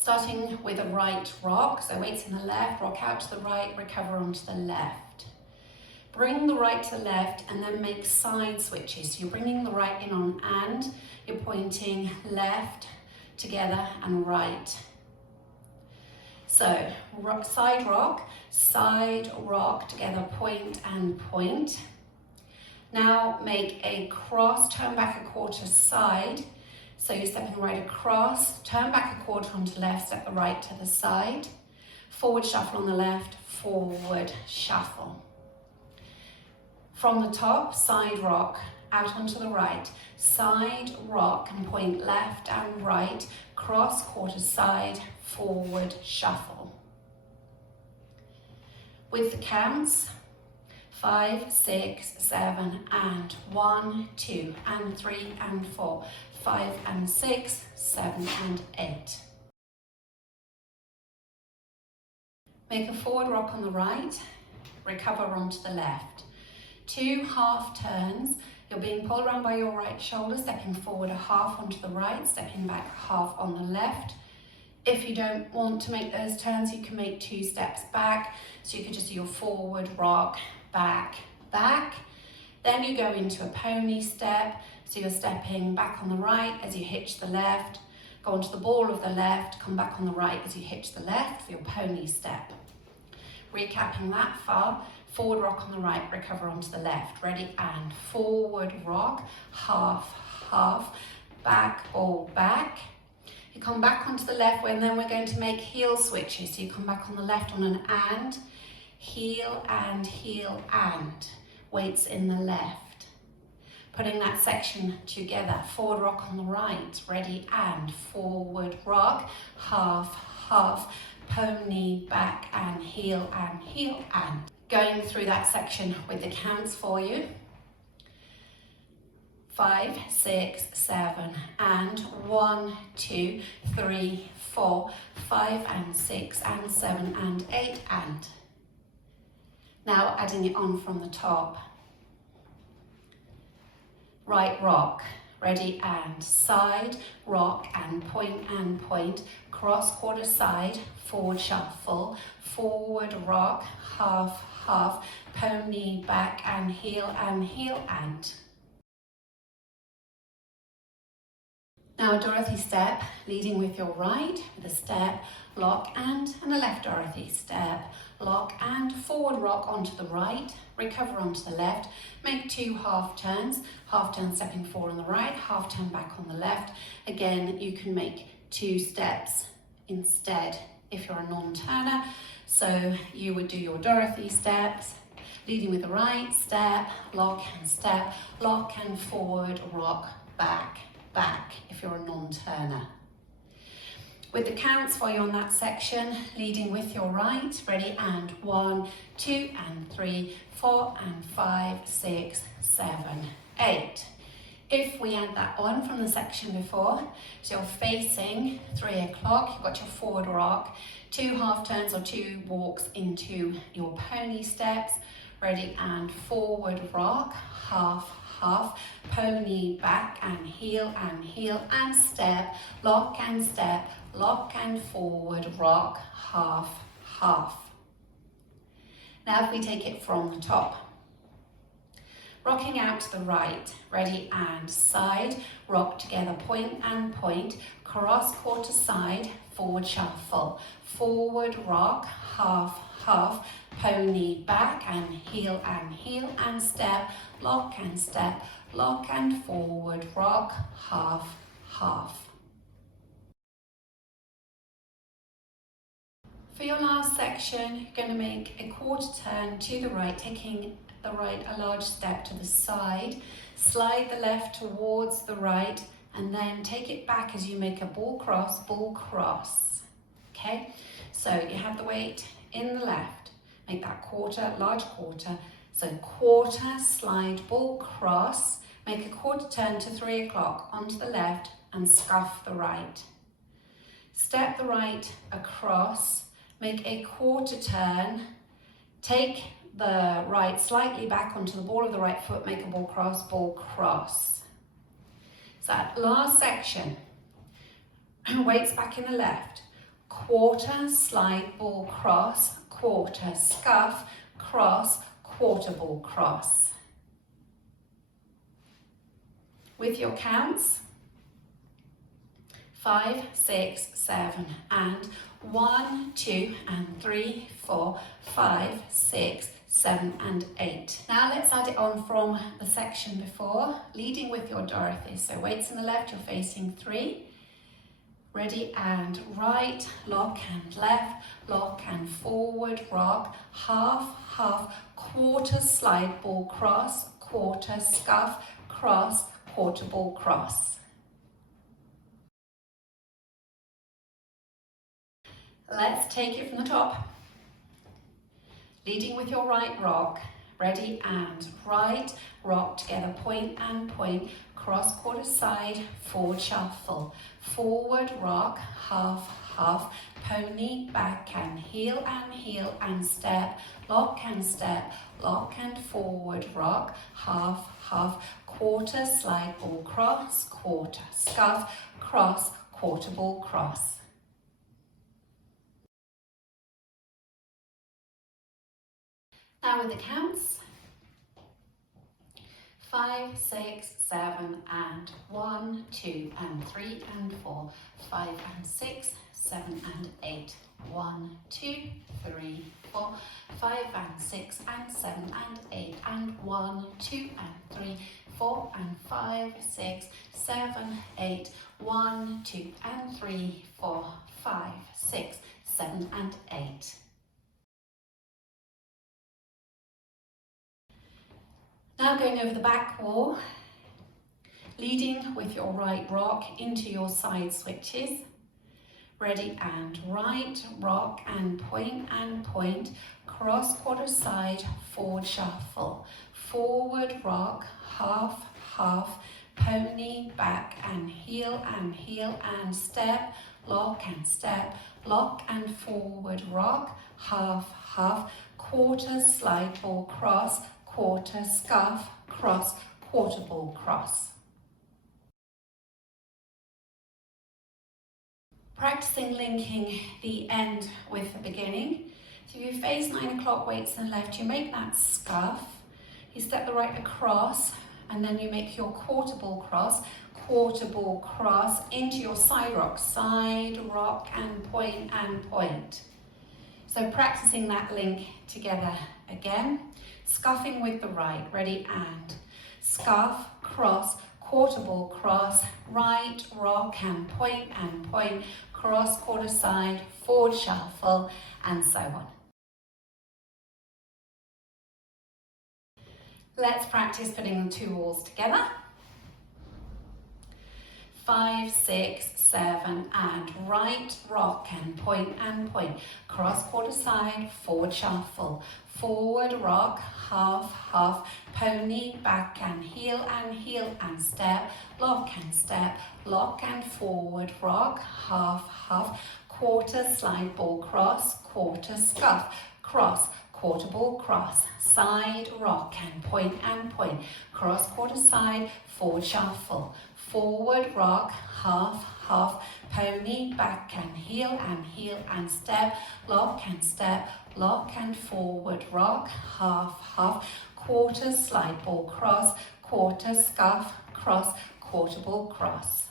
Starting with a right rock, so weights in the left, rock out to the right, recover onto the left. Bring the right to the left and then make side switches. So you're bringing the right in on and, you're pointing left, together and right. So side rock, together point and point. Now make a cross, turn back a quarter side. So you're stepping right across, turn back a quarter onto the left, step the right to the side. Forward shuffle on the left, forward shuffle. From the top, side rock, out onto the right. Side rock and point left and right, cross quarter side, forward shuffle. With the counts, 5, 6, 7, and 1, 2, and 3, and 4, 5 and 6, 7 and 8. Make a forward rock on the right, recover onto the left. 2 half turns, you're being pulled around by your right shoulder, stepping forward a half onto the right, stepping back half on the left. If you don't want to make those turns, you can make 2 steps back. So you could just do your forward rock, back, back. Then you go into a pony step. So you're stepping back on the right as you hitch the left, go onto the ball of the left, come back on the right as you hitch the left for your pony step. Recapping that far, forward rock on the right, recover onto the left. Ready, and forward rock, half, half, back, ball, back. You come back onto the left, and then we're going to make heel switches. So you come back on the left on an and, heel and heel and, weights in the left. Putting that section together, forward rock on the right, ready, and forward rock, half, half, pony, back and heel and. Going through that section with the counts for you. 5, 6, 7, and 1, 2, 3, 4, 5 and 6 and 7 and 8 and. Now adding it on from the top. Right rock, ready, and side, rock and point, cross quarter side, forward shuffle, forward rock, half, half, pony, back and heel and. Now a Dorothy step, leading with your right, with a step, lock and a left Dorothy step, lock and forward rock onto the right, recover onto the left, make 2 half turns stepping forward on the right, half turn back on the left. Again, you can make 2 steps instead if you're a non-turner. So you would do your Dorothy steps, leading with the right, step, lock and forward, rock, back, back if you're a non-turner. With the counts while you're on that section, leading with your right, ready, and 1, 2, and 3, 4, and 5, 6, 7, 8. If we add that on from the section before, so you're facing 3 o'clock, you've got your forward rock, 2 half turns or 2 walks into your pony steps, ready, and forward rock, half, half, pony, back and heel and step, lock and forward rock, half, half. Now if we take it from the top, rocking out to the right, ready, and side, rock together, point and point, cross quarter side, forward shuffle, forward rock, half, half, pony, back and heel and step, lock and forward rock, half, half. For your last section, you're going to make a quarter turn to the right, taking the right a large step to the side, slide the left towards the right, and then take it back as you make a ball cross, okay? So you have the weight in the left, make that quarter, large quarter, so quarter, slide, ball cross, make a quarter turn to 3 o'clock onto the left and scuff the right. Step the right across, make a quarter turn, take the right slightly back onto the ball of the right foot, make a ball cross. So that last section, weights back in the left, quarter, slide ball cross, quarter, scuff, cross, quarter ball cross. With your counts, 5, 6, 7, and 1, 2, and 3, 4, 5, 6, 7, and 8. Now let's add it on from the section before, leading with your Dorothy. So weights on the left, you're facing 3. Ready and right, lock and left, lock and forward, rock, half, half, quarter, slide ball cross, quarter, scuff, cross, quarter ball cross. Let's take it from the top. Leading with your right rock, ready and right, rock together, point and point, cross quarter side, forward shuffle, forward rock, half, half, pony, back and heel and step, lock and forward rock, half, half, quarter, slide ball cross, quarter, scuff, cross, quarter ball cross. Now with the counts, 5, 6, 7, and 1, 2, and 3, and 4, 5, and 6, 7, and 8. 1, 2, 3, 4, 5, and 6, and 7, and 8, and 1, 2, and 3, 4, and 5, 6, 7, 8, 1, 2, and 3, 4, 5, 6, 7, and 8. Now going over the back wall, leading with your right rock into your side switches. Ready and right, rock and point, cross quarter side, forward shuffle, forward rock, half, half, pony, back and heel and step, lock and forward rock, half, half, quarter, slide ball cross, quarter, scuff, cross, quarter ball cross. Practicing linking the end with the beginning. So you face 9 o'clock, weights on the left, you make that scuff, you step the right across, and then you make your quarter ball cross into your side rock and point. So practicing that link together again. Scuffing with the right, ready and scuff, cross, quarter ball cross, right, rock and point, cross quarter side, forward shuffle, and so on. Let's practice putting the 2 walls together. 5, 6, 7, and right, rock and point, cross quarter side, forward shuffle, forward rock, half, half, pony, back and heel and step, lock and forward rock, half, half, quarter, slide ball cross, quarter, scuff, cross, quarter ball cross, side, rock and point, cross quarter side, forward shuffle, forward rock, half, half, pony, back and heel and step, lock and forward rock, half, half, quarter, slide ball cross, quarter, scuff, cross, quarter ball cross.